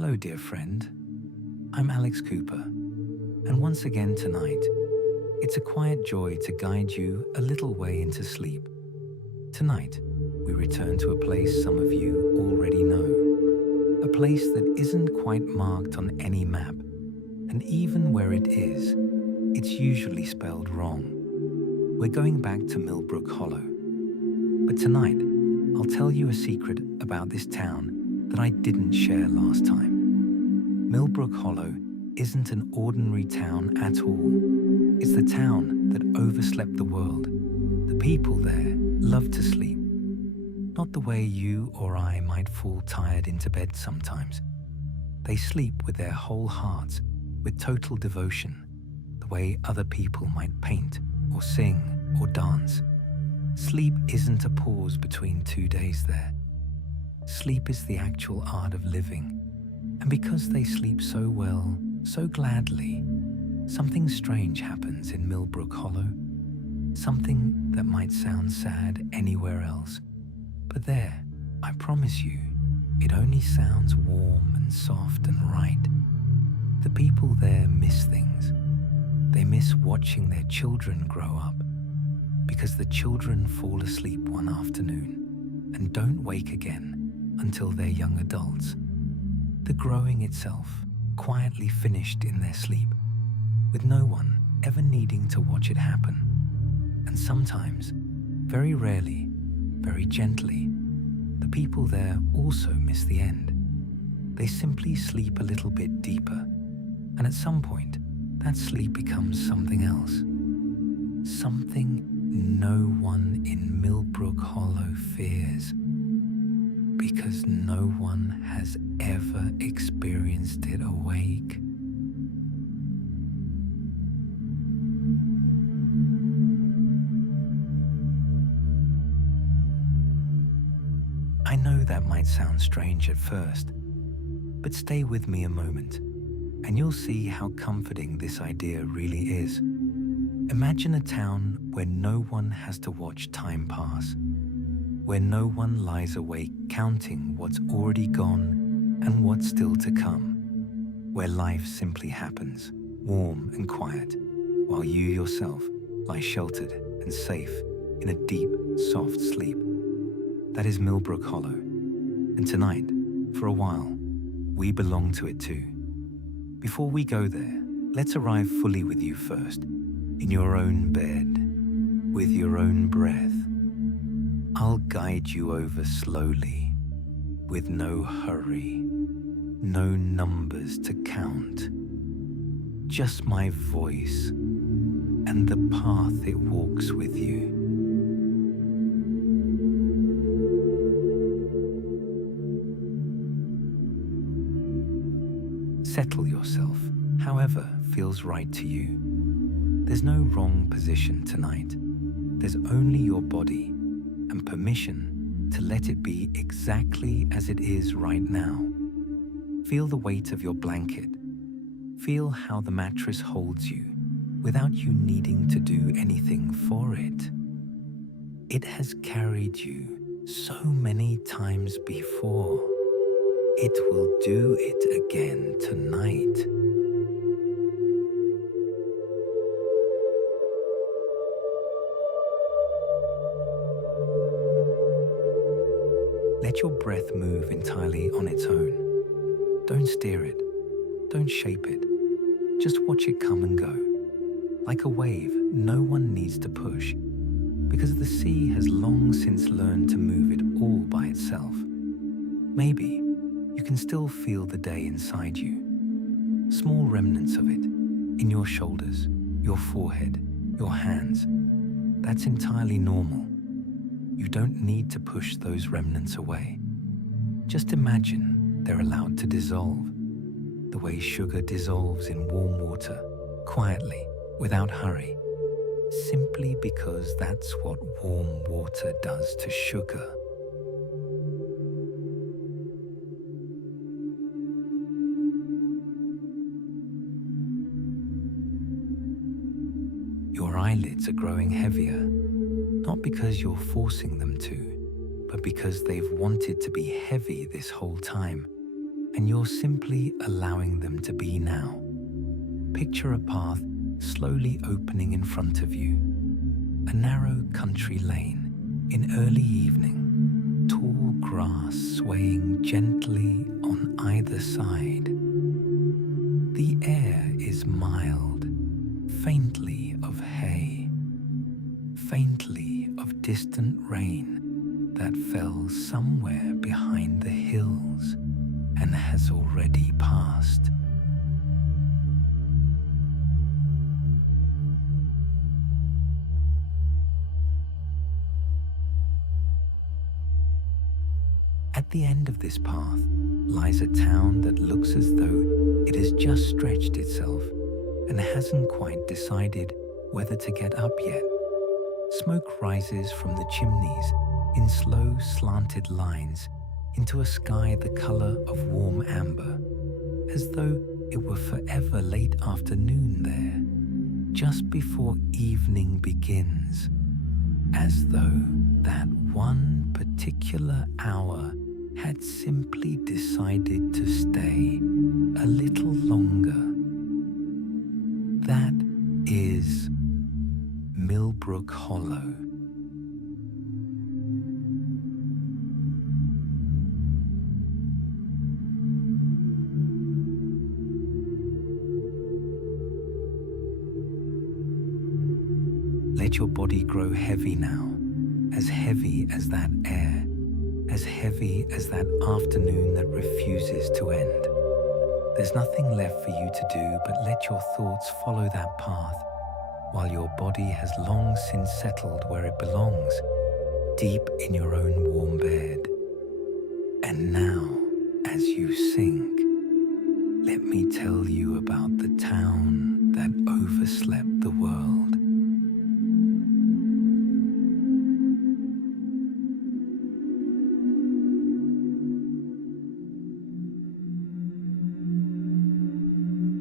Hello, dear friend. I'm Alex Cooper, and once again tonight, it's a quiet joy to guide you a little way into sleep. Tonight, we return to a place some of you already know, a place that isn't quite marked on any map, and even where it is, it's usually spelled wrong. We're going back to Millbrook Hollow. But tonight, I'll tell you a secret about this town that I didn't share last time. Millbrook Hollow isn't an ordinary town at all. It's the town that overslept the world. The people there love to sleep. Not the way you or I might fall tired into bed sometimes. They sleep with their whole hearts, with total devotion, the way other people might paint or sing or dance. Sleep isn't a pause between 2 days there. Sleep is the actual art of living. And because they sleep so well, so gladly, something strange happens in Millbrook Hollow. Something that might sound sad anywhere else. But there, I promise you, it only sounds warm and soft and right. The people there miss things. They miss watching their children grow up, because the children fall asleep one afternoon and don't wake again until they're young adults. The growing itself quietly finished in their sleep, with no one ever needing to watch it happen. And sometimes, very rarely, very gently, the people there also miss the end. They simply sleep a little bit deeper, and at some point, that sleep becomes something else. Something no one in Millbrook Hollow fears, because no one has ever experienced it awake. I know that might sound strange at first, but stay with me a moment, and you'll see how comforting this idea really is. Imagine a town where no one has to watch time pass, where no one lies awake counting what's already gone and what's still to come, where life simply happens, warm and quiet, while you yourself lie sheltered and safe in a deep, soft sleep. That is Millbrook Hollow, and tonight, for a while, we belong to it too. Before we go there, let's arrive fully with you first, in your own bed, with your own breath. I'll guide you over slowly, with no hurry, no numbers to count, just my voice and the path it walks with you. Settle yourself, however feels right to you. There's no wrong position tonight. There's only your body and permission to let it be exactly as it is right now. Feel the weight of your blanket. Feel how the mattress holds you without you needing to do anything for it. It has carried you so many times before. It will do it again tonight. Let your breath move entirely on its own. Don't steer it. Don't shape it. Just watch it come and go. Like a wave, no one needs to push, because the sea has long since learned to move it all by itself. Maybe you can still feel the day inside you. Small remnants of it in your shoulders, your forehead, your hands. That's entirely normal. You don't need to push those remnants away. Just imagine they're allowed to dissolve, the way sugar dissolves in warm water, quietly, without hurry, simply because that's what warm water does to sugar. Your eyelids are growing heavier, not because you're forcing them to, but because they've wanted to be heavy this whole time, and you're simply allowing them to be now. Picture a path slowly opening in front of you, a narrow country lane in early evening, tall grass swaying gently on either side. The air is mild, faintly of hay, faintly of distant rain that fell somewhere behind the hills and has already passed. At the end of this path lies a town that looks as though it has just stretched itself and hasn't quite decided whether to get up yet. Smoke rises from the chimneys in slow, slanted lines into a sky the color of warm amber, as though it were forever late afternoon there, just before evening begins, as though that one particular hour had simply decided to stay a little longer. That is Millbrook Hollow. Let your body grow heavy now, as heavy as that air, as heavy as that afternoon that refuses to end. There's nothing left for you to do but let your thoughts follow that path, while your body has long since settled where it belongs, deep in your own warm bed. And now, as you sink, let me tell you about the town that overslept the world.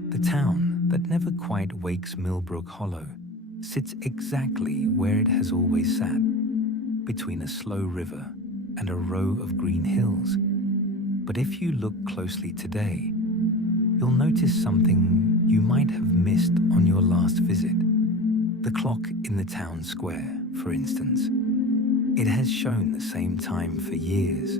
The town that never quite wakes Millbrook Hollow sits exactly where it has always sat, between a slow river and a row of green hills. But if you look closely today, you'll notice something you might have missed on your last visit. The clock in the town square, for instance. It has shown the same time for years,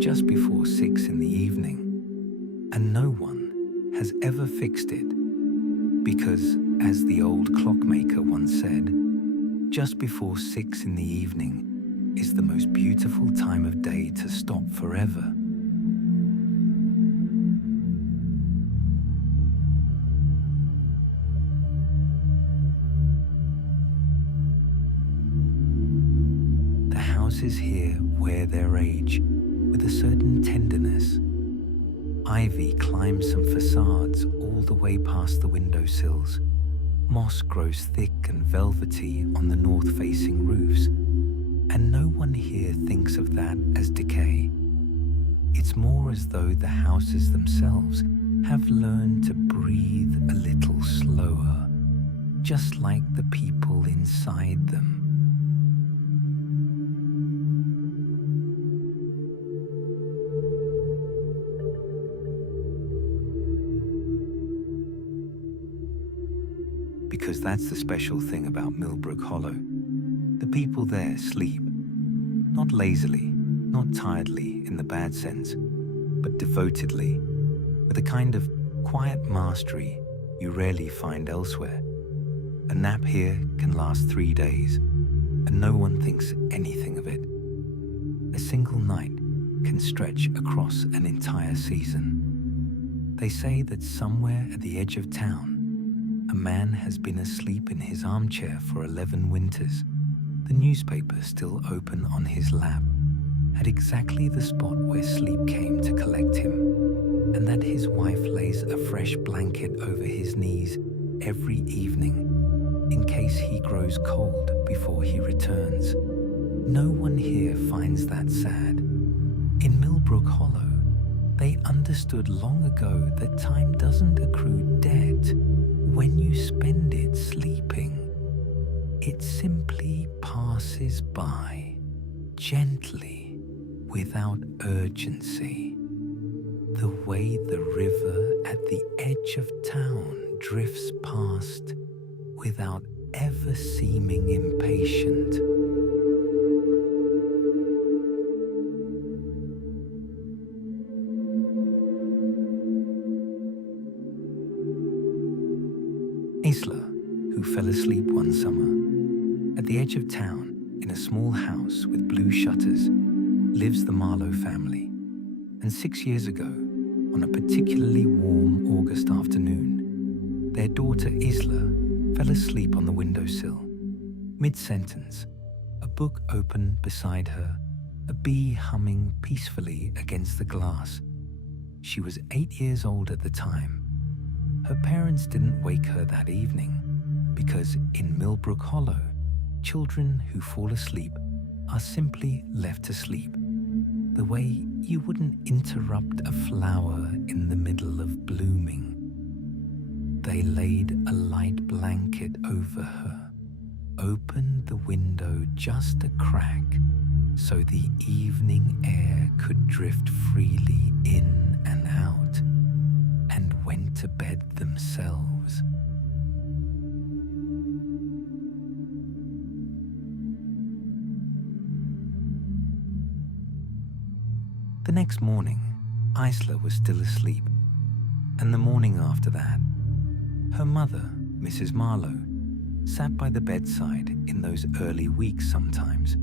just before 6 in the evening, and no one has ever fixed it, because, as the old clockmaker once said, just before 6 in the evening is the most beautiful time of day to stop forever. The houses here wear their age with a certain tenderness. Ivy climbs some facades all the way past the windowsills. Moss grows thick and velvety on the north-facing roofs, and no one here thinks of that as decay. It's more as though the houses themselves have learned to breathe a little slower, just like the people inside them. Because that's the special thing about Millbrook Hollow. The people there sleep, not lazily, not tiredly in the bad sense, but devotedly, with a kind of quiet mastery you rarely find elsewhere. A nap here can last 3 days, and no one thinks anything of it. A single night can stretch across an entire season. They say that somewhere at the edge of town, a man has been asleep in his armchair for 11 winters, the newspaper still open on his lap, at exactly the spot where sleep came to collect him, and that his wife lays a fresh blanket over his knees every evening, in case he grows cold before he returns. No one here finds that sad. In Millbrook Hollow, they understood long ago that time doesn't accrue debt when you spend it sleeping. It simply passes by, gently, without urgency. The way the river at the edge of town drifts past without ever seeming impatient. Isla, who fell asleep one summer at the edge of town in a small house with blue shutters, lives the Marlowe family. And 6 years ago, on a particularly warm August afternoon, their daughter Isla fell asleep on the windowsill. Mid-sentence, a book open beside her, a bee humming peacefully against the glass. She was 8 years old at the time. Her parents didn't wake her that evening because in Millbrook Hollow, children who fall asleep are simply left to sleep, the way you wouldn't interrupt a flower in the middle of blooming. They laid a light blanket over her, opened the window just a crack so the evening air could drift freely in and out, and went to bed themselves. The next morning, Isla was still asleep, and the morning after that, her mother, Mrs. Marlowe, sat by the bedside in those early weeks sometimes,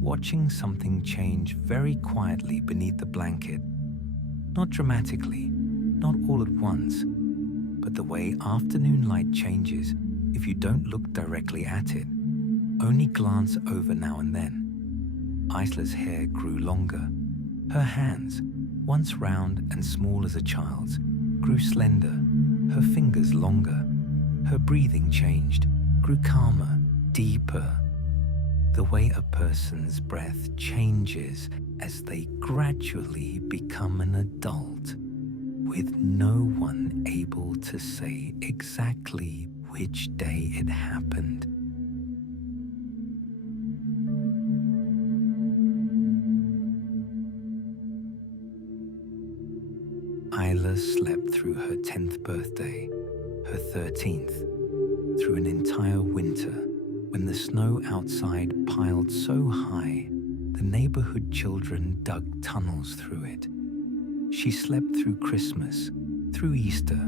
watching something change very quietly beneath the blanket. Not dramatically, not all at once, but the way afternoon light changes if you don't look directly at it, only glance over now and then. Isla's hair grew longer. Her hands, once round and small as a child's, grew slender, her fingers longer. Her breathing changed, grew calmer, deeper. The way a person's breath changes as they gradually become an adult, with no one able to say exactly which day it happened. Isla slept through her 10th birthday, her 13th, through an entire winter when the snow outside piled so high the neighborhood children dug tunnels through it. She slept through Christmas, through Easter,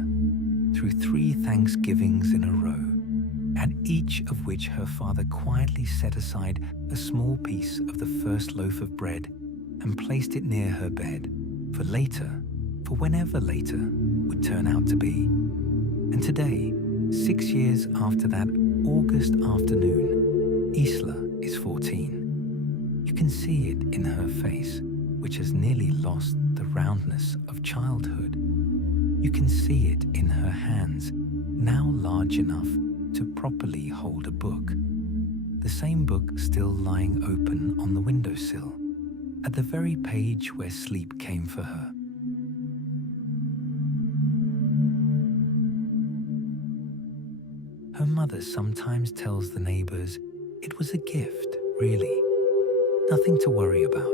through 3 Thanksgivings in a row, at each of which her father quietly set aside a small piece of the first loaf of bread and placed it near her bed for later, for whenever later would turn out to be. And today, 6 years after that August afternoon, Isla is 14. You can see it in her face, which has nearly lost the roundness of childhood. You can see it in her hands, now large enough to properly hold a book. The same book still lying open on the windowsill, at the very page where sleep came for her. Her mother sometimes tells the neighbors it was a gift, really. Nothing to worry about.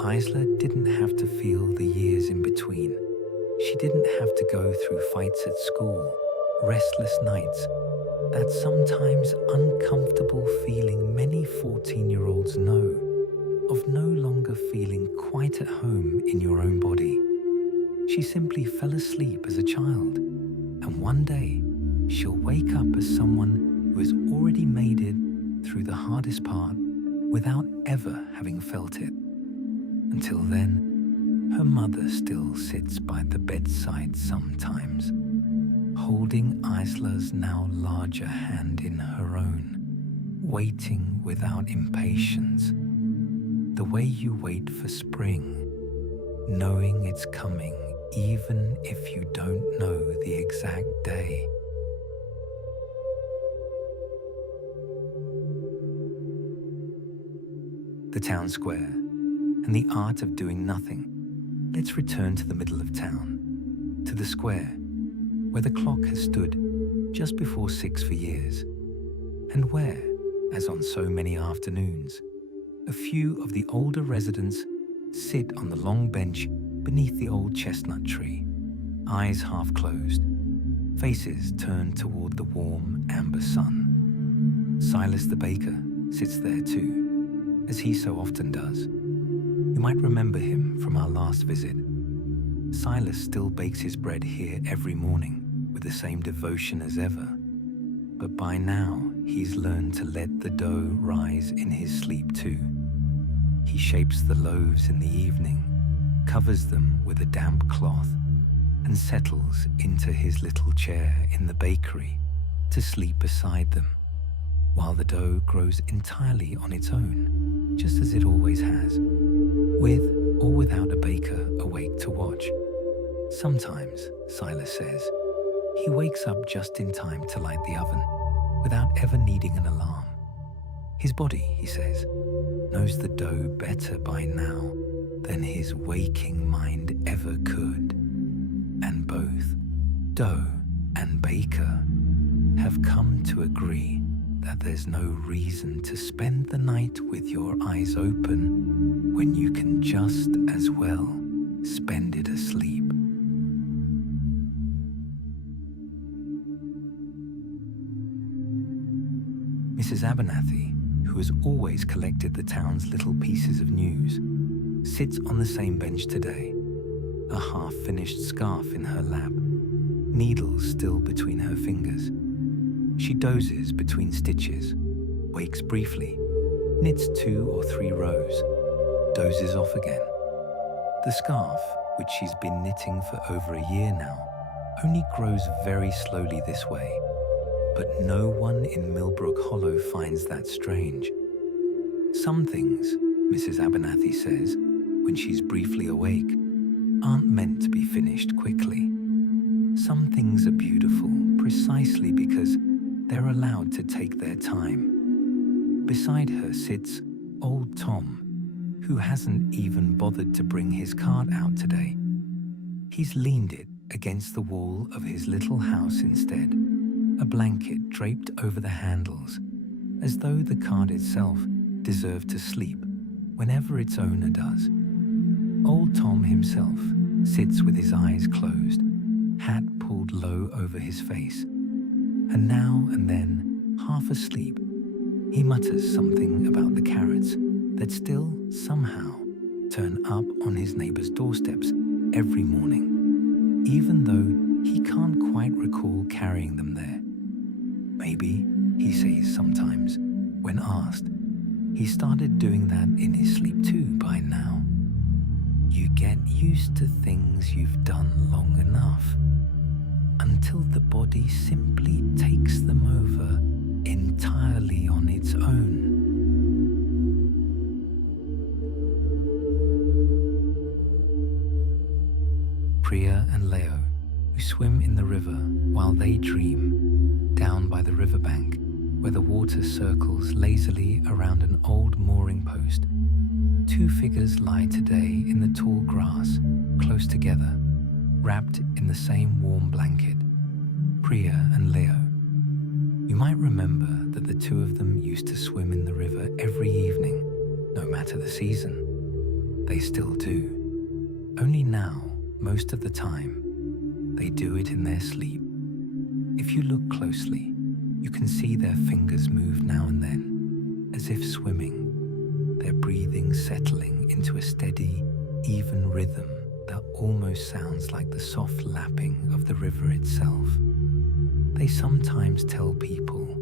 Isla didn't have to feel the years in between. She didn't have to go through fights at school, restless nights, that sometimes uncomfortable feeling many 14-year-olds know, of no longer feeling quite at home in your own body. She simply fell asleep as a child, and one day, she'll wake up as someone who has already made it through the hardest part without ever having felt it. Until then, her mother still sits by the bedside sometimes, holding Isla's now larger hand in her own, waiting without impatience, the way you wait for spring, knowing it's coming even if you don't know the exact day. The town square, and the art of doing nothing. Let's return to the middle of town, to the square, where the clock has stood just before 6 for years, and where, as on so many afternoons, a few of the older residents sit on the long bench beneath the old chestnut tree, eyes half closed, faces turned toward the warm amber sun. Silas the baker sits there too, as he so often does. You might remember him from our last visit. Silas still bakes his bread here every morning with the same devotion as ever. But by now, he's learned to let the dough rise in his sleep too. He shapes the loaves in the evening, covers them with a damp cloth, and settles into his little chair in the bakery to sleep beside them, while the dough grows entirely on its own, just as it always has, with or without a baker awake to watch. Sometimes, Silas says, he wakes up just in time to light the oven, without ever needing an alarm. His body, he says, knows the dough better by now than his waking mind ever could. And both dough and baker have come to agree that there's no reason to spend the night with your eyes open when you can just as well spend it asleep. Mrs. Abernathy, who has always collected the town's little pieces of news, sits on the same bench today, a half-finished scarf in her lap, needles still between her fingers. She dozes between stitches, wakes briefly, knits 2 or 3 rows, dozes off again. The scarf, which she's been knitting for over a year now, only grows very slowly this way, but no one in Millbrook Hollow finds that strange. Some things, Mrs. Abernathy says, when she's briefly awake, aren't meant to be finished quickly. Some things are beautiful precisely because they're allowed to take their time. Beside her sits old Tom, who hasn't even bothered to bring his cart out today. He's leaned it against the wall of his little house instead, a blanket draped over the handles, as though the cart itself deserved to sleep whenever its owner does. Old Tom himself sits with his eyes closed, hat pulled low over his face, and now and then, half asleep, he mutters something about the carrots that still, somehow, turn up on his neighbor's doorsteps every morning, even though he can't quite recall carrying them there. Maybe, he says sometimes, when asked, he started doing that in his sleep too by now. You get used to things you've done long enough, until the body simply takes them over entirely on its own. Priya and Leo, who swim in the river while they dream, down by the riverbank where the water circles lazily around an old mooring post, 2 figures lie today in the tall grass, close together, wrapped in the same warm blanket, Priya and Leo. You might remember that the 2 of them used to swim in the river every evening, no matter the season. They still do. Only now, most of the time, they do it in their sleep. If you look closely, you can see their fingers move now and then, as if swimming, their breathing settling into a steady, even rhythm that almost sounds like the soft lapping of the river itself. They sometimes tell people,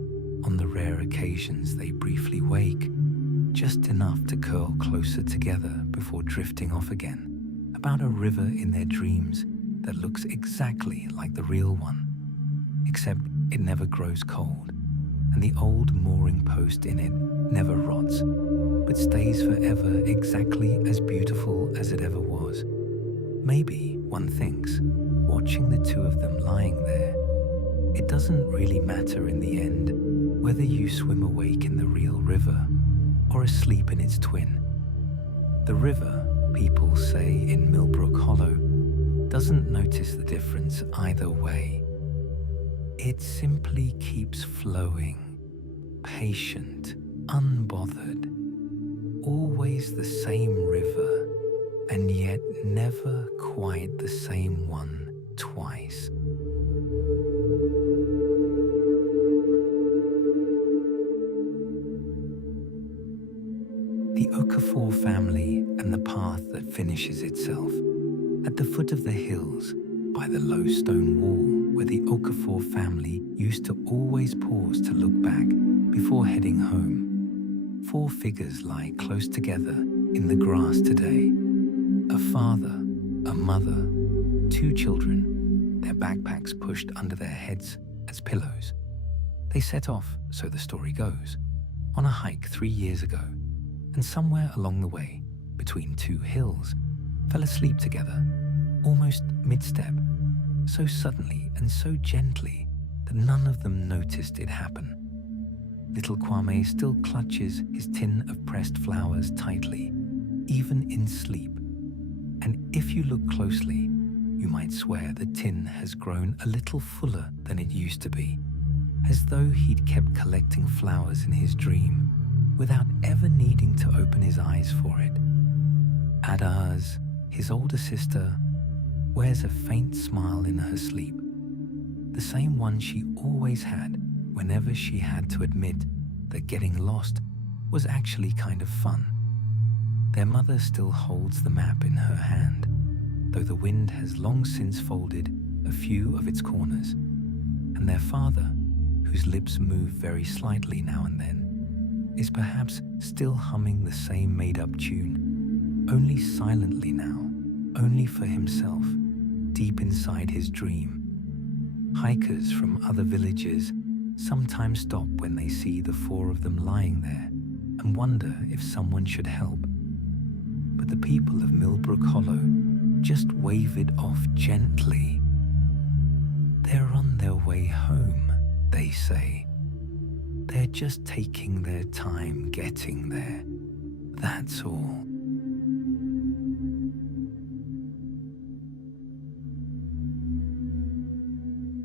on the rare occasions they briefly wake, just enough to curl closer together before drifting off again, about a river in their dreams that looks exactly like the real one, except it never grows cold, and the old mooring post in it never rots, but stays forever exactly as beautiful as it ever was. Maybe, one thinks, watching the 2 of them lying there, it doesn't really matter in the end whether you swim awake in the real river or asleep in its twin. The river, people say in Millbrook Hollow, doesn't notice the difference either way. It simply keeps flowing, patient, unbothered, always the same river, and yet never quite the same one twice. The Okafor family and the path that finishes itself at the foot of the hills by the low stone wall where the Okafor family used to always pause to look back before heading home. 4 figures lie close together in the grass today. A father, a mother, 2 children, their backpacks pushed under their heads as pillows. They set off, so the story goes, on a hike 3 years ago, and somewhere along the way, between 2 hills, fell asleep together, almost mid-step, so suddenly and so gently that none of them noticed it happen. Little Kwame still clutches his tin of pressed flowers tightly, even in sleep. And if you look closely, you might swear the tin has grown a little fuller than it used to be, as though he'd kept collecting flowers in his dream without ever needing to open his eyes for it. Adaz, his older sister, wears a faint smile in her sleep, the same one she always had whenever she had to admit that getting lost was actually kind of fun. Their mother still holds the map in her hand, though the wind has long since folded a few of its corners, and their father, whose lips move very slightly now and then, is perhaps still humming the same made-up tune, only silently now, only for himself, deep inside his dream. Hikers from other villages sometimes stop when they see the 4 of them lying there and wonder if someone should help. But the people of Millbrook Hollow just wave it off gently. They're on their way home, they say. They're just taking their time getting there. That's all.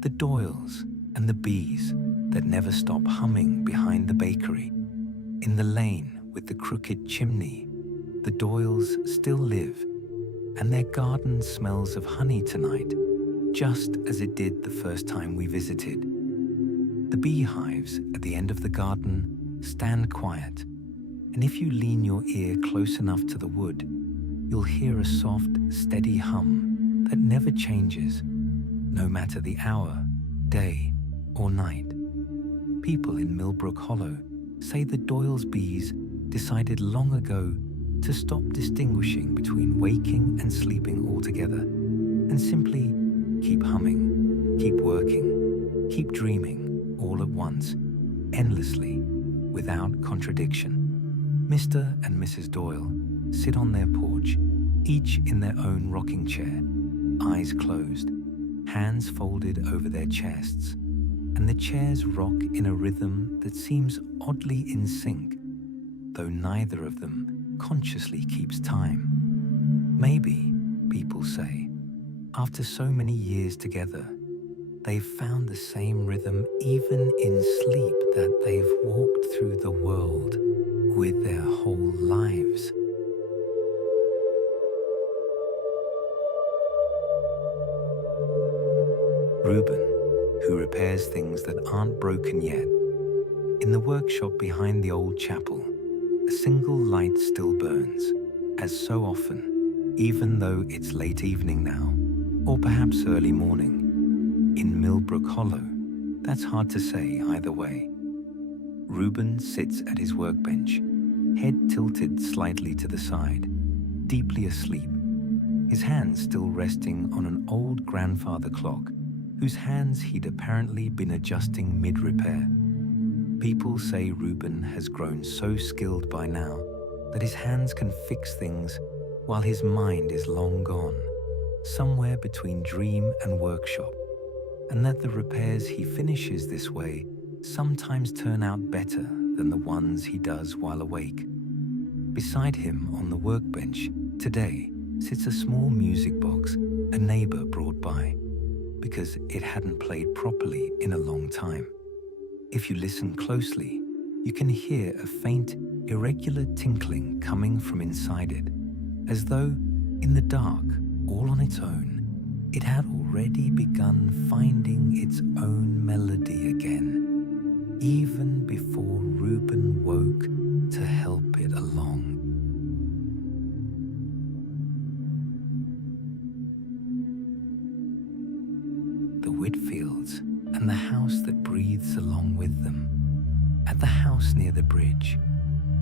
The Doyles and the bees that never stop humming behind the bakery. In the lane with the crooked chimney, the Doyles still live, and their garden smells of honey tonight, just as it did the first time we visited. The beehives at the end of the garden stand quiet, and if you lean your ear close enough to the wood, you'll hear a soft, steady hum that never changes, no matter the hour, day, or night. People in Millbrook Hollow say the Doyle's bees decided long ago to stop distinguishing between waking and sleeping altogether, and simply keep humming, keep working, keep dreaming all at once, endlessly, without contradiction. Mr. and Mrs. Doyle sit on their porch, each in their own rocking chair, eyes closed, hands folded over their chests, and the chairs rock in a rhythm that seems oddly in sync, though neither of them consciously keeps time. Maybe, people say, after so many years together, they've found the same rhythm even in sleep that they've walked through the world with their whole lives. Reuben, who repairs things that aren't broken yet. In the workshop behind the old chapel, a single light still burns, as so often, even though it's late evening now, or perhaps early morning. In Millbrook Hollow, that's hard to say either way. Reuben sits at his workbench, head tilted slightly to the side, deeply asleep, his hands still resting on an old grandfather clock whose hands he'd apparently been adjusting mid-repair. People say Reuben has grown so skilled by now that his hands can fix things while his mind is long gone, somewhere between dream and workshop, and that the repairs he finishes this way sometimes turn out better than the ones he does while awake. Beside him on the workbench today sits a small music box a neighbor brought by, because it hadn't played properly in a long time. If you listen closely, you can hear a faint, irregular tinkling coming from inside it, as though In the dark, all on its own, it had already begun finding its own melody again, even before Reuben woke to help it along. The Whitfields and the house that breathes along with them. At the house near the bridge,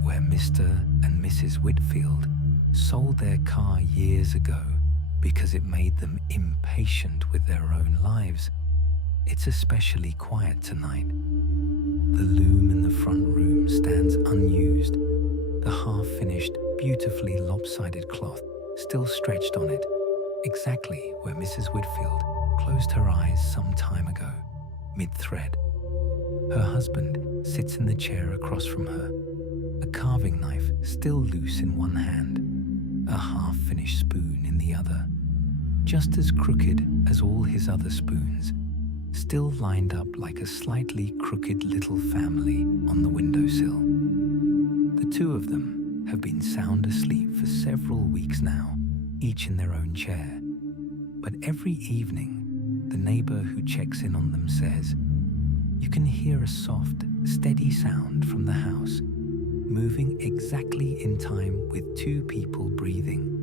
where Mr. and Mrs. Whitfield sold their car years ago because it made them impatient with their own lives, it's especially quiet tonight. The loom in the front room stands unused, the half-finished, beautifully lopsided cloth still stretched on it, exactly where Mrs. Whitfield closed her eyes some time ago, mid-thread. Her husband sits in the chair across from her, a carving knife still loose in one hand, a half-finished spoon in the other, just as crooked as all his other spoons, still lined up like a slightly crooked little family on the windowsill. The two of them have been sound asleep for several weeks now, each in their own chair. But every evening, the neighbor who checks in on them says, "You can hear a soft, steady sound from the house, moving exactly in time with two people breathing.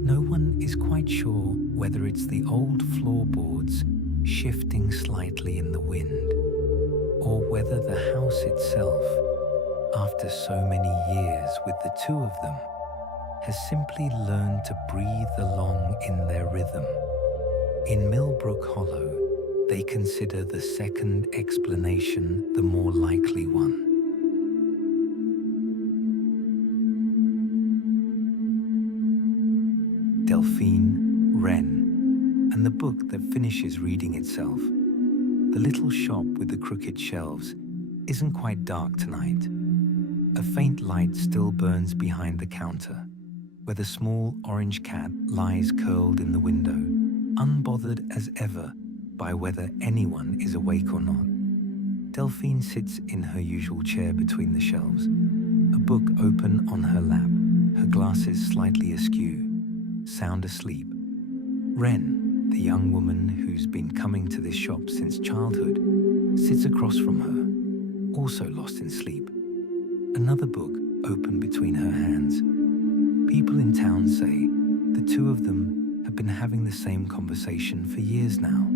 No one is quite sure whether it's the old floorboards shifting slightly in the wind, or whether the house itself, after so many years with the two of them, has simply learned to breathe along in their rhythm. In Millbrook Hollow, they consider the second explanation the more likely one. Delphine, Wren, and the book that finishes reading itself. The little shop with the crooked shelves isn't quite dark tonight. A faint light still burns behind the counter, where the small orange cat lies curled in the window, unbothered as ever by whether anyone is awake or not. Delphine sits in her usual chair between the shelves, a book open on her lap, her glasses slightly askew, sound asleep. Wren, the young woman who's been coming to this shop since childhood, sits across from her, also lost in sleep, another book open between her hands. People in town say the two of them have been having the same conversation for years now,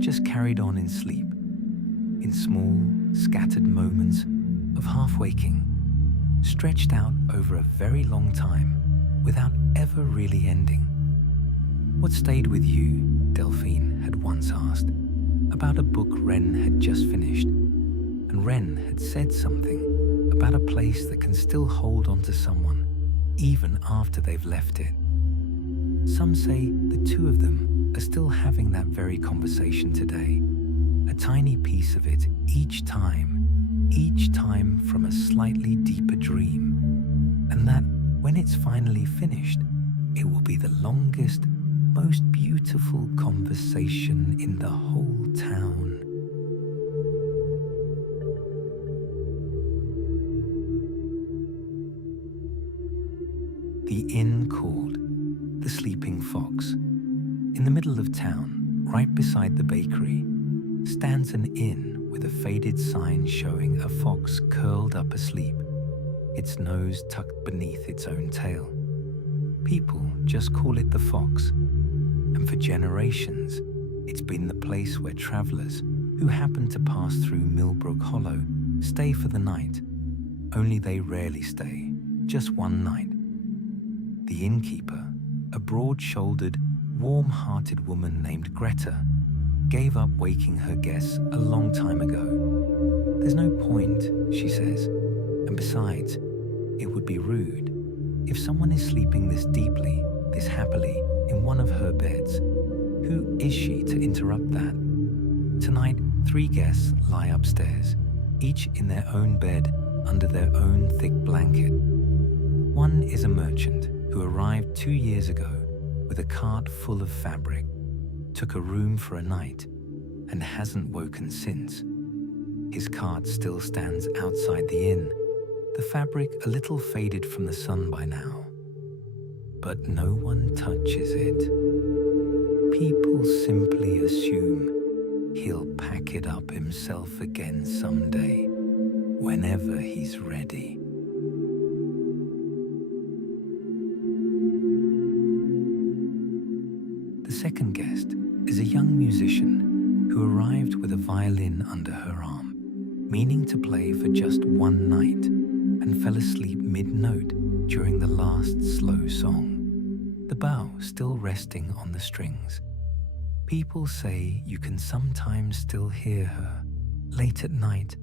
just carried on in sleep, in small, scattered moments of half-waking, stretched out over a very long time without ever really ending. "What stayed with you?" Delphine had once asked, about a book Wren had just finished, and Wren had said something about a place that can still hold on to someone even after they've left it. Some say the two of them are still having that very conversation today, a tiny piece of it each time from a slightly deeper dream, and that when it's finally finished, it will be the longest, most beautiful conversation in the whole town. The inn called the Sleeping Fox. In the middle of town, right beside the bakery, stands an inn with a faded sign showing a fox curled up asleep, its nose tucked beneath its own tail. People just call it the Fox, and for generations, it's been the place where travelers who happen to pass through Millbrook Hollow stay for the night. Only they rarely stay, just one night. The innkeeper, a broad-shouldered, warm-hearted woman named Greta, gave up waking her guests a long time ago. "There's no point," she says, "and besides, it would be rude. If someone is sleeping this deeply, this happily, in one of her beds, who is she to interrupt that?" Tonight, 3 guests lie upstairs, each in their own bed under their own thick blanket. One is a merchant who arrived 2 years ago with a cart full of fabric, took a room for a night, and hasn't woken since. His cart still stands outside the inn, the fabric a little faded from the sun by now. but no one touches it. People simply assume he'll pack it up himself again someday, whenever he's ready. The second guest is a young musician who arrived with a violin under her arm, meaning to play for just one night, and fell asleep mid-note during the last slow song, the bow still resting on the strings. People say you can sometimes still hear her, late at night,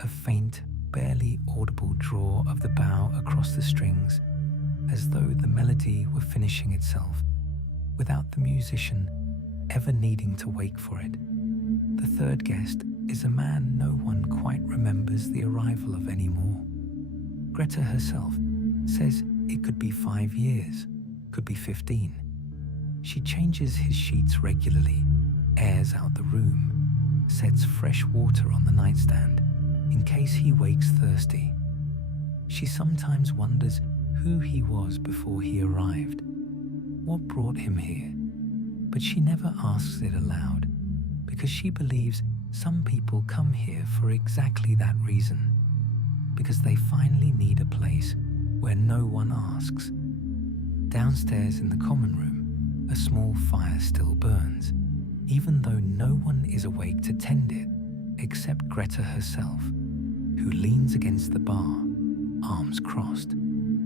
a faint, barely audible draw of the bow across the strings, as though the melody were finishing itself, without the musician ever needing to wake for it. The third guest is a man no one quite remembers the arrival of anymore. Greta herself says it could be 5 years, could be 15. She changes his sheets regularly, airs out the room, sets fresh water on the nightstand in case he wakes thirsty. She sometimes wonders who he was before he arrived, what brought him here, but she never asks it aloud because she believes some people come here for exactly that reason, because they finally need a place where no one asks. Downstairs in the common room, a small fire still burns, even though no one is awake to tend it except Greta herself, who leans against the bar, arms crossed,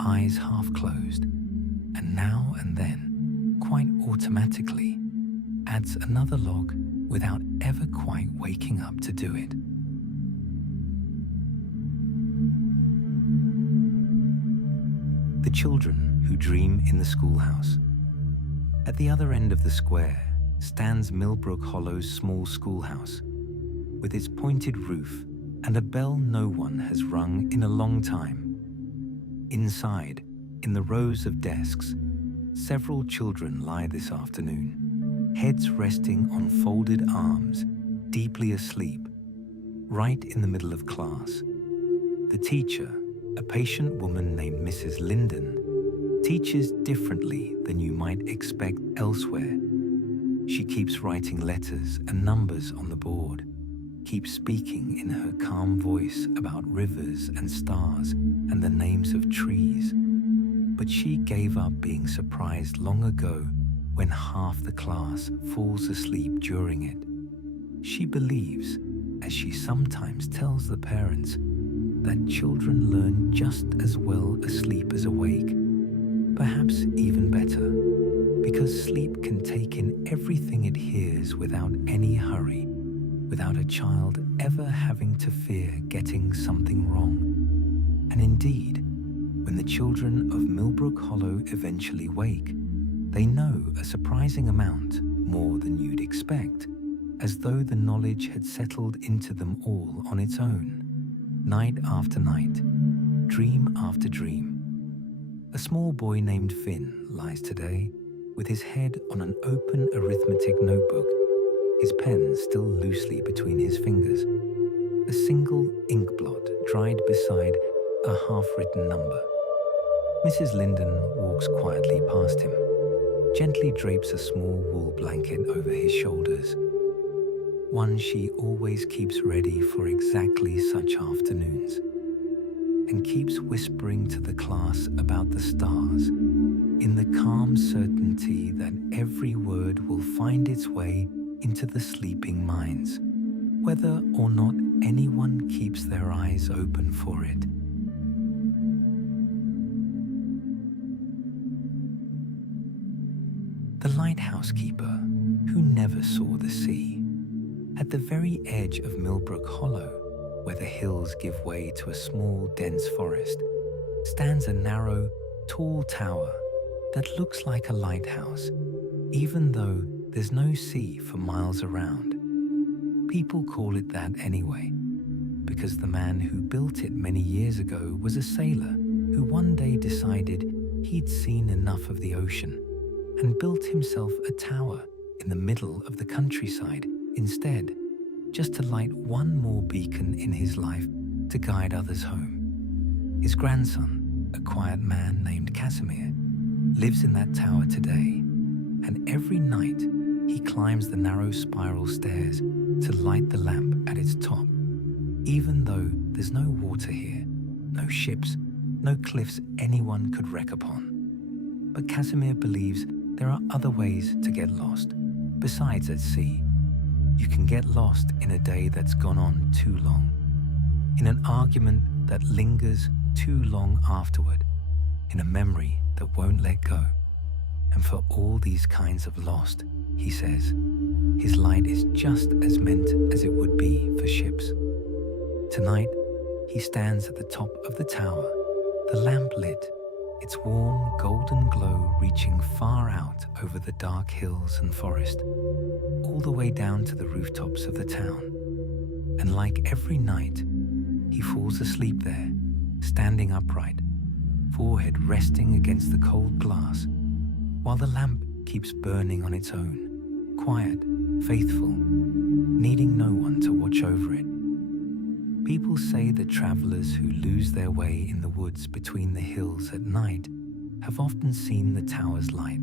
eyes half closed, and now and then, quite automatically, adds another log without ever quite waking up to do it. The children who dream in the schoolhouse. At the other end of the square stands Millbrook Hollow's small schoolhouse, with its pointed roof and a bell no one has rung in a long time. Inside, in the rows of desks, several children lie this afternoon, heads resting on folded arms, deeply asleep, right in the middle of class. The teacher, a patient woman named Mrs. Linden, teaches differently than you might expect elsewhere. She keeps writing letters and numbers on the board, keeps speaking in her calm voice about rivers and stars and the names of trees. But she gave up being surprised long ago when half the class falls asleep during it. She believes, as she sometimes tells the parents, that children learn just as well asleep as awake, perhaps even better, because sleep can take in everything it hears without any hurry, without a child ever having to fear getting something wrong. And indeed, when the children of Millbrook Hollow eventually wake, they know a surprising amount more than you'd expect, as though the knowledge had settled into them all on its own. Night after night, dream after dream. A small boy named Finn lies today with his head on an open arithmetic notebook, his pen still loosely between his fingers, a single ink blot dried beside a half-written number. Mrs. Linden walks quietly past him, gently drapes a small wool blanket over his shoulders, one she always keeps ready for exactly such afternoons, and keeps whispering to the class about the stars in the calm certainty that every word will find its way into the sleeping minds, whether or not anyone keeps their eyes open for it. The lighthouse keeper, who never saw the sea. At the very edge of Millbrook Hollow, where the hills give way to a small, dense forest, stands a narrow, tall tower that looks like a lighthouse, even though there's no sea for miles around. People call it that anyway, because the man who built it many years ago was a sailor who one day decided he'd seen enough of the ocean and built himself a tower in the middle of the countryside instead, just to light one more beacon in his life to guide others home. His grandson, a quiet man named Casimir, lives in that tower today, and every night he climbs the narrow spiral stairs to light the lamp at its top, even though there's no water here, no ships, no cliffs anyone could wreck upon. But Casimir believes there are other ways to get lost, besides at sea. You can get lost in a day that's gone on too long, in an argument that lingers too long afterward, in a memory that won't let go. And for all these kinds of lost, he says, his light is just as meant as it would be for ships. Tonight, he stands at the top of the tower, the lamp lit, its warm golden glow reaching far out over the dark hills and forest, all the way down to the rooftops of the town. And like every night, he falls asleep there, standing upright, forehead resting against the cold glass, while the lamp keeps burning on its own, quiet, faithful, needing no one to watch over it. People say that travelers who lose their way in the woods between the hills at night have often seen the tower's light,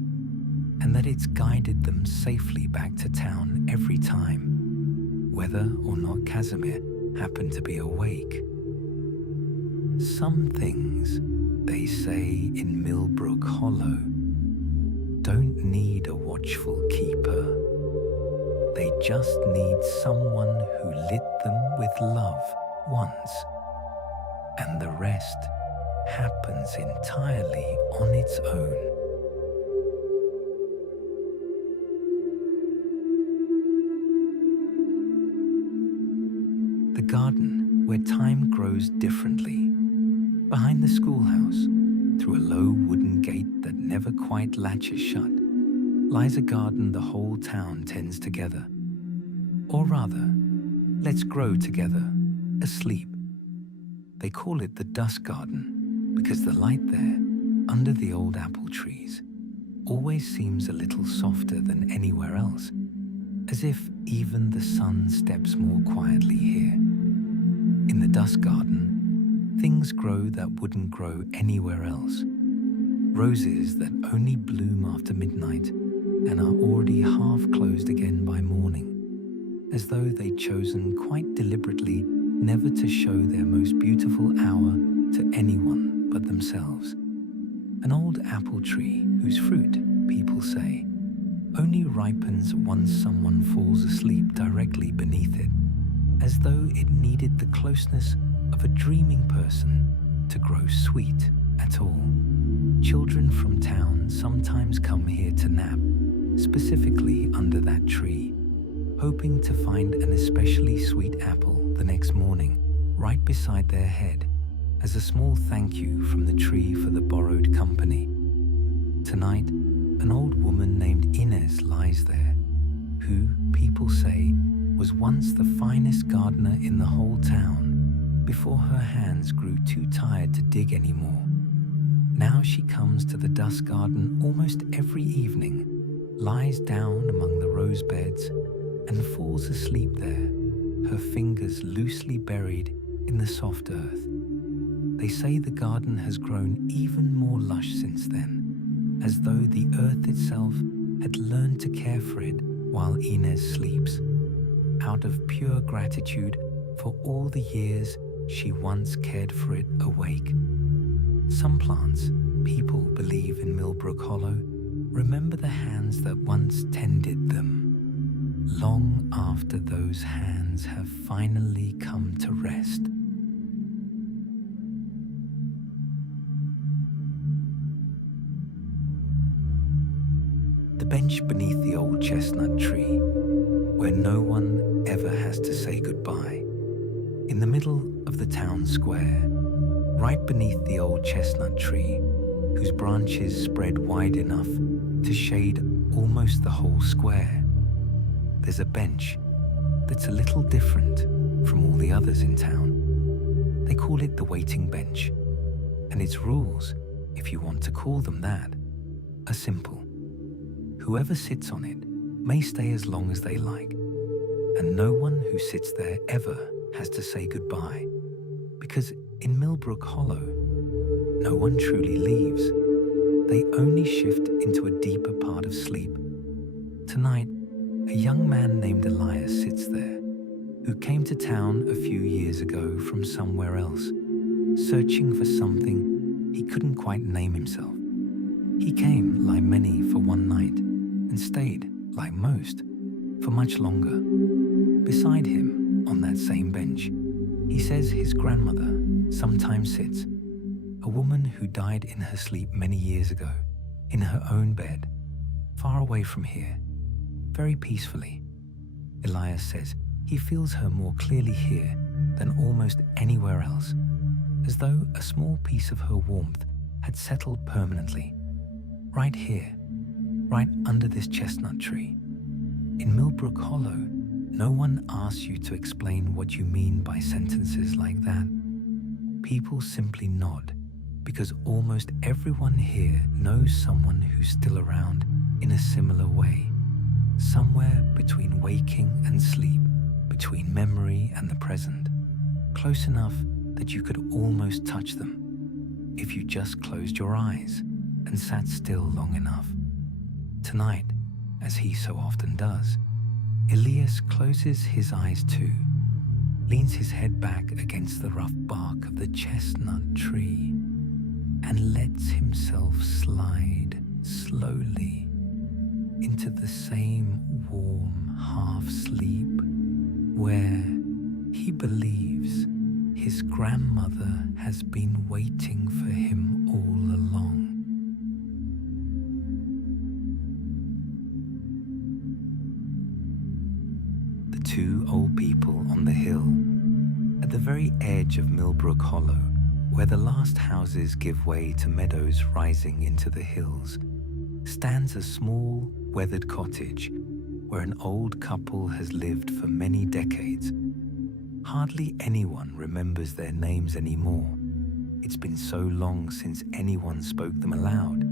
and that it's guided them safely back to town every time, whether or not Casimir happened to be awake. Some things, they say in Millbrook Hollow, don't need a watchful keeper. They just need someone who lit them with love once, and the rest happens entirely on its own. The garden where time grows differently. Behind the schoolhouse, through a low wooden gate that never quite latches shut, lies a garden the whole town tends together. Or rather, let's grow together, asleep. They call it the dusk garden because the light there, under the old apple trees, always seems a little softer than anywhere else, as if even the sun steps more quietly here. In the dusk garden, things grow that wouldn't grow anywhere else. Roses that only bloom after midnight and are already half closed again by morning, as though they'd chosen quite deliberately never to show their most beautiful hour to anyone but themselves. An old apple tree whose fruit, people say, only ripens once someone falls asleep directly beneath it, as though it needed the closeness of a dreaming person to grow sweet at all. Children from town sometimes come here to nap, specifically under that tree, hoping to find an especially sweet apple the next morning, right beside their head, as a small thank you from the tree for the borrowed company. Tonight, an old woman named Inez lies there, who, people say, was once the finest gardener in the whole town, before her hands grew too tired to dig anymore. Now she comes to the dusk garden almost every evening, lies down among the rose beds, and falls asleep there, her fingers loosely buried in the soft earth. They say the garden has grown even more lush since then, as though the earth itself had learned to care for it while Inez sleeps, out of pure gratitude for all the years she once cared for it awake. Some plants, people believe in Millbrook Hollow, remember the hands that once tended them, long after those hands have finally come to rest. The bench beneath the old chestnut tree, where no one ever has to say goodbye, in the middle of the town square, right beneath the old chestnut tree, whose branches spread wide enough to shade almost the whole square, there's a bench that's a little different from all the others in town. They call it the waiting bench, and its rules, if you want to call them that, are simple. Whoever sits on it may stay as long as they like, and no one who sits there ever has to say goodbye, because in Millbrook Hollow, no one truly leaves. they only shift into a deeper part of sleep. Tonight, a young man named Elias sits there, who came to town a few years ago from somewhere else, searching for something he couldn't quite name himself. He came, like many, for one night, and stayed, like most, for much longer. Beside him, on that same bench, he says his grandmother sometimes sits, a woman who died in her sleep many years ago, in her own bed, far away from here, very peacefully. Elias says he feels her more clearly here than almost anywhere else, as though a small piece of her warmth had settled permanently, right here, right under this chestnut tree. In Millbrook Hollow, no one asks you to explain what you mean by sentences like that. People simply nod, because almost everyone here knows someone who's still around in a similar way, somewhere between waking and sleep, between memory and the present, close enough that you could almost touch them if you just closed your eyes and sat still long enough. Tonight, as he so often does, Elias closes his eyes too, leans his head back against the rough bark of the chestnut tree, and lets himself slide slowly into the same warm half-sleep where he believes his grandmother has been waiting for him all along. The two old people on the hill, at the very edge of Millbrook Hollow, where the last houses give way to meadows rising into the hills, stands a small, weathered cottage where an old couple has lived for many decades. Hardly anyone remembers their names anymore. It's been so long since anyone spoke them aloud,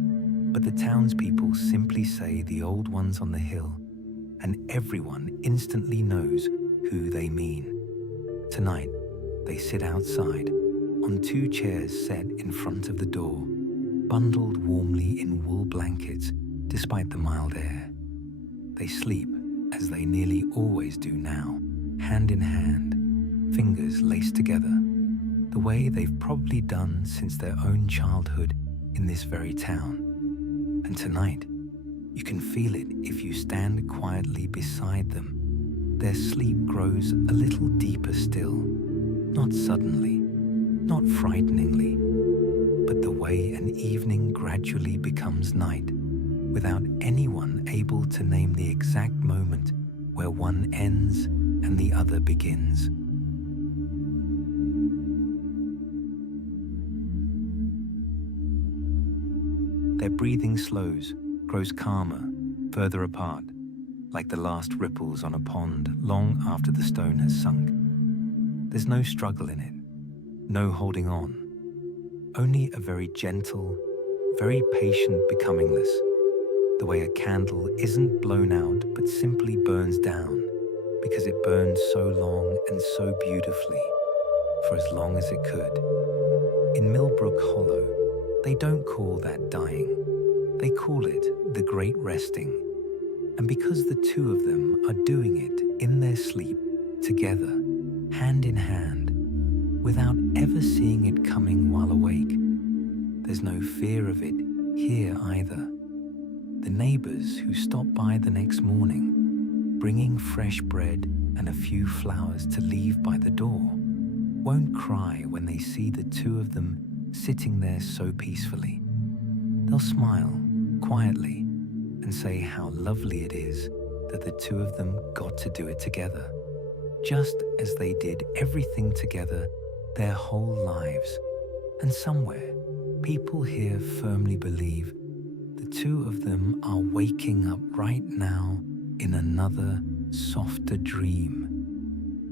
but the townspeople simply say the old ones on the hill, and everyone instantly knows who they mean. Tonight, they sit outside, on two chairs set in front of the door, bundled warmly in wool blankets despite the mild air. They sleep, as they nearly always do now, hand in hand, fingers laced together, the way they've probably done since their own childhood in this very town. And tonight, you can feel it if you stand quietly beside them. Their sleep grows a little deeper still, not suddenly, not frighteningly, but the way an evening gradually becomes night, without anyone able to name the exact moment where one ends and the other begins. Their breathing slows, grows calmer, further apart, like the last ripples on a pond long after the stone has sunk. There's no struggle in it, no holding on, only a very gentle, very patient becomingless, the way a candle isn't blown out but simply burns down because it burned so long and so beautifully, for as long as it could. In Millbrook Hollow, they don't call that dying, they call it the great resting. And because the two of them are doing it in their sleep, together, hand in hand, without ever seeing it coming while awake, there's no fear of it here either. The neighbors who stop by the next morning, bringing fresh bread and a few flowers to leave by the door, won't cry when they see the two of them sitting there so peacefully. They'll smile quietly and say how lovely it is that the two of them got to do it together, just as they did everything together their whole lives. And somewhere, people here firmly believe the two of them are waking up right now in another, softer dream,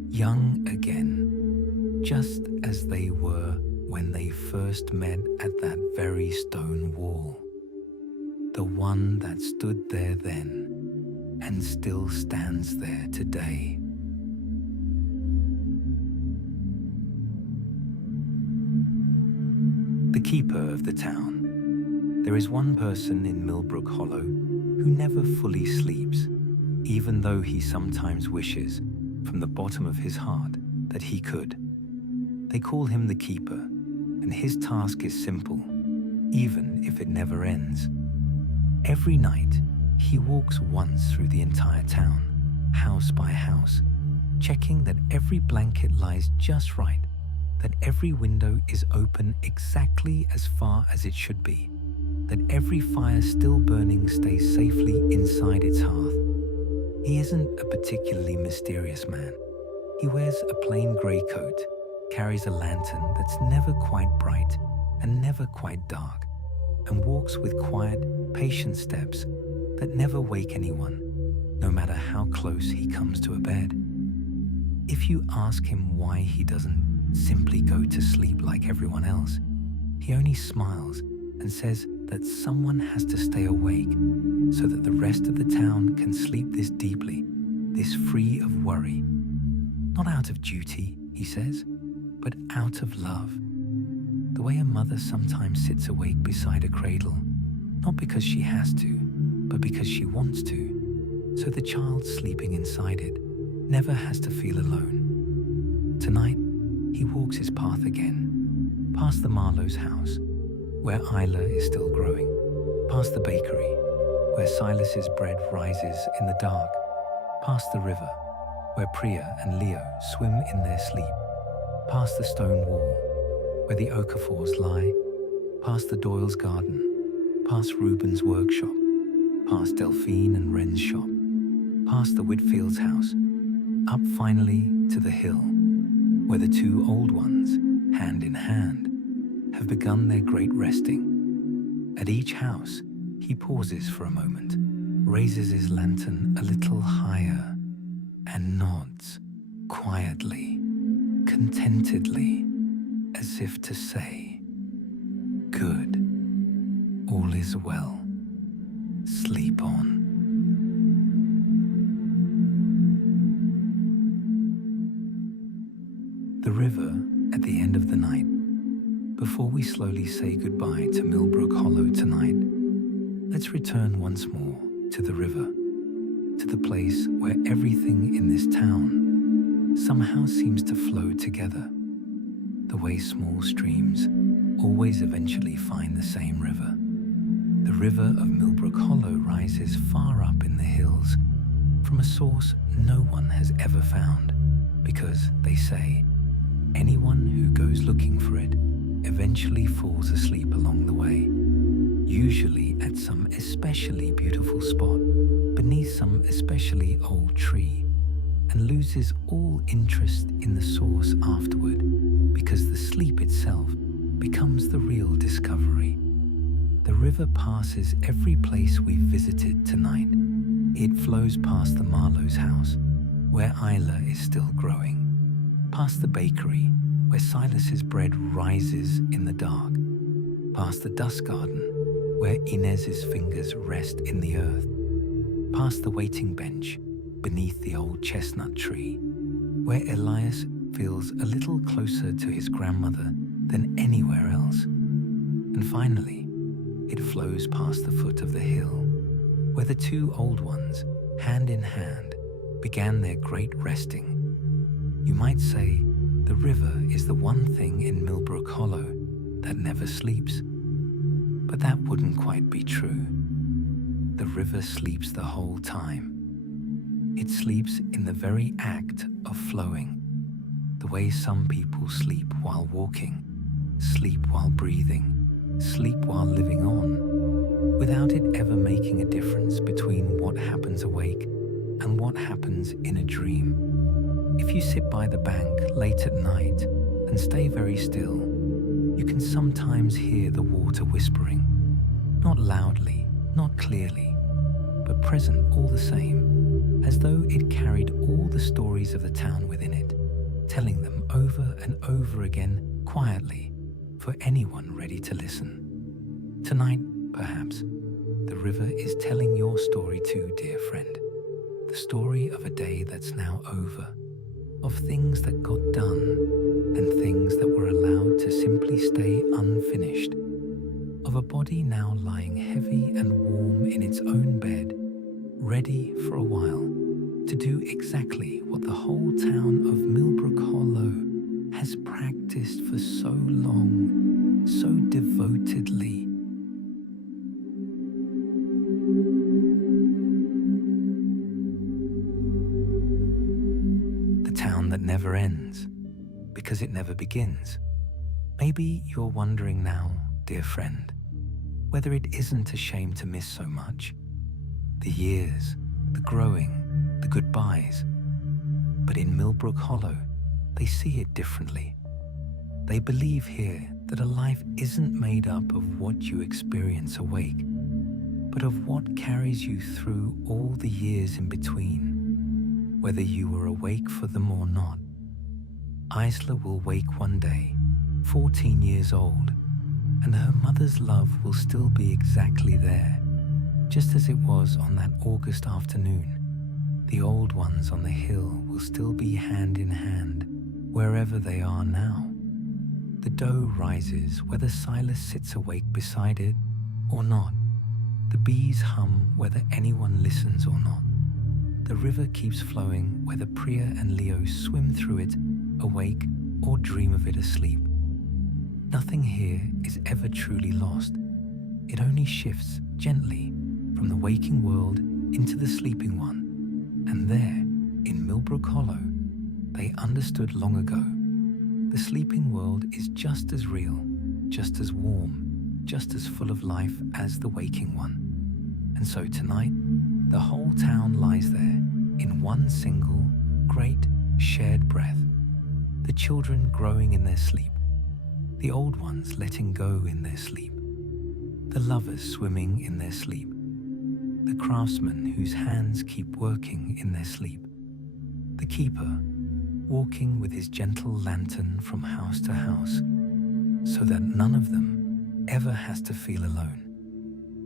young again, just as they were when they first met at that very stone wall, the one that stood there then and still stands there today. The keeper of the town, There is one person in Millbrook Hollow who never fully sleeps, even though he sometimes wishes, from the bottom of his heart, that he could. They call him the Keeper, and his task is simple, even if it never ends. Every night, he walks once through the entire town, house by house, checking that every blanket lies just right, that every window is open exactly as far as it should be, that every fire still burning stays safely inside its hearth. He isn't a particularly mysterious man. He wears a plain grey coat, carries a lantern that's never quite bright and never quite dark, and walks with quiet, patient steps that never wake anyone, no matter how close he comes to a bed. If you ask him why he doesn't simply go to sleep like everyone else, he only smiles and says that someone has to stay awake so that the rest of the town can sleep this deeply, this free of worry. Not out of duty, he says, but out of love. The way a mother sometimes sits awake beside a cradle, not because she has to, but because she wants to, so the child sleeping inside it never has to feel alone. Tonight, he walks his path again, past the Marlowe's house, where Isla is still growing, past the bakery, where Silas's bread rises in the dark, past the river, where Priya and Leo swim in their sleep, past the stone wall, where the Okafors lie, past the Doyle's garden, past Reuben's workshop, past Delphine and Wren's shop, past the Whitfield's house, up finally to the hill, where the two old ones, hand in hand, have begun their great resting. At each house, he pauses for a moment, raises his lantern a little higher, and nods quietly, contentedly, as if to say, "Good, all is well, sleep on." The river at the end of the night. Before we slowly say goodbye to Millbrook Hollow tonight, let's return once more to the river, to the place where everything in this town somehow seems to flow together, the way small streams always eventually find the same river. The river of Millbrook Hollow rises far up in the hills from a source no one has ever found, because, they say, anyone who goes looking for it eventually falls asleep along the way, usually at some especially beautiful spot beneath some especially old tree, and loses all interest in the source afterward because the sleep itself becomes the real discovery. The river passes every place we've visited tonight. It flows past the Marlowe's house, where Isla is still growing, past the bakery, where Silas's bread rises in the dark, past the dust garden, where Inez's fingers rest in the earth, past the waiting bench beneath the old chestnut tree, where Elias feels a little closer to his grandmother than anywhere else, and finally, it flows past the foot of the hill, where the two old ones, hand in hand, began their great resting. You might say the river is the one thing in Millbrook Hollow that never sleeps. But that wouldn't quite be true. The river sleeps the whole time. It sleeps in the very act of flowing, the way some people sleep while walking, sleep while breathing, sleep while living on, without it ever making a difference between what happens awake and what happens in a dream. If you sit by the bank late at night and stay very still, you can sometimes hear the water whispering, not loudly, not clearly, but present all the same, as though it carried all the stories of the town within it, telling them over and over again quietly for anyone ready to listen. Tonight, perhaps, the river is telling your story too, dear friend. The story of a day that's now over, of things that got done and things that were allowed to simply stay unfinished, of of a body now lying heavy and warm in its own bed, ready for a while to do exactly what the whole town of Millbrook Hollow has practiced for so long, so devotedly. The town that never ends, because it never begins. Maybe you're wondering now, dear friend, whether it isn't a shame to miss so much. The years, the growing, the goodbyes. But in Millbrook Hollow, they see it differently. They believe here that a life isn't made up of what you experience awake, but of what carries you through all the years in between, whether you were awake for them or not. Isla will wake one day, 14 years old, and her mother's love will still be exactly there, just as it was on that August afternoon. The old ones on the hill will still be hand in hand, wherever they are now. The doe rises whether Silas sits awake beside it or not. The bees hum whether anyone listens or not. The river keeps flowing whether Priya and Leo swim through it, awake or dream of it asleep. Nothing here is ever truly lost. It only shifts gently from the waking world into the sleeping one. And there, in Millbrook Hollow, they understood long ago, the sleeping world is just as real, just as warm, just as full of life as the waking one. And so tonight, the whole town lies there in one single, great, shared breath. The children growing in their sleep, the old ones letting go in their sleep, the lovers swimming in their sleep, the craftsman whose hands keep working in their sleep, the keeper walking with his gentle lantern from house to house, so that none of them ever has to feel alone.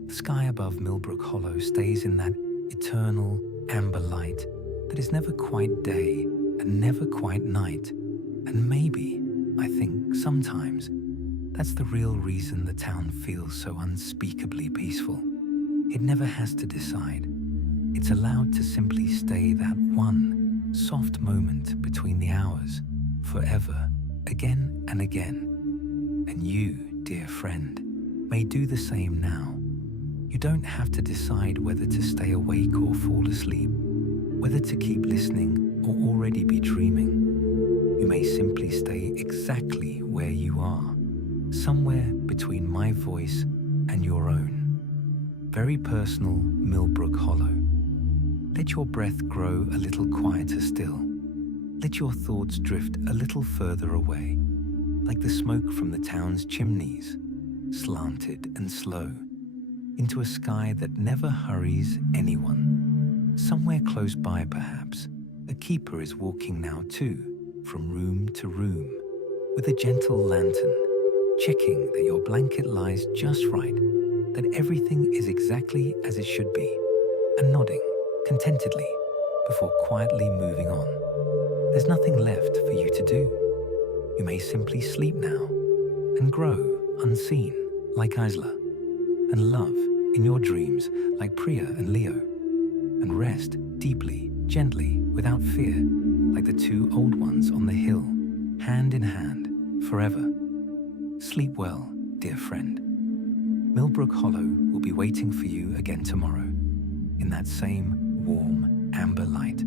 The sky above Millbrook Hollow stays in that eternal amber light that is never quite day and never quite night. And maybe, I think, sometimes, that's the real reason the town feels so unspeakably peaceful. It never has to decide. It's allowed to simply stay that one soft moment between the hours, forever, again and again. And you, dear friend, may do the same now. You don't have to decide whether to stay awake or fall asleep, whether to keep listening or already be dreaming. You may simply stay exactly where you are, somewhere between my voice and your own. Very personal Millbrook Hollow. Let your breath grow a little quieter still. Let your thoughts drift a little further away, like the smoke from the town's chimneys, slanted and slow, into a sky that never hurries anyone. Somewhere close by, perhaps, a keeper is walking now too, from room to room, with a gentle lantern, checking that your blanket lies just right, that everything is exactly as it should be, and nodding contentedly before quietly moving on. There's nothing left for you to do. You may simply sleep now and grow unseen like Isla, and love in your dreams like Priya and Leo, and rest deeply, gently, without fear, like the two old ones on the hill, hand in hand, forever. Sleep well, dear friend. Millbrook Hollow will be waiting for you again tomorrow, in that same warm amber light.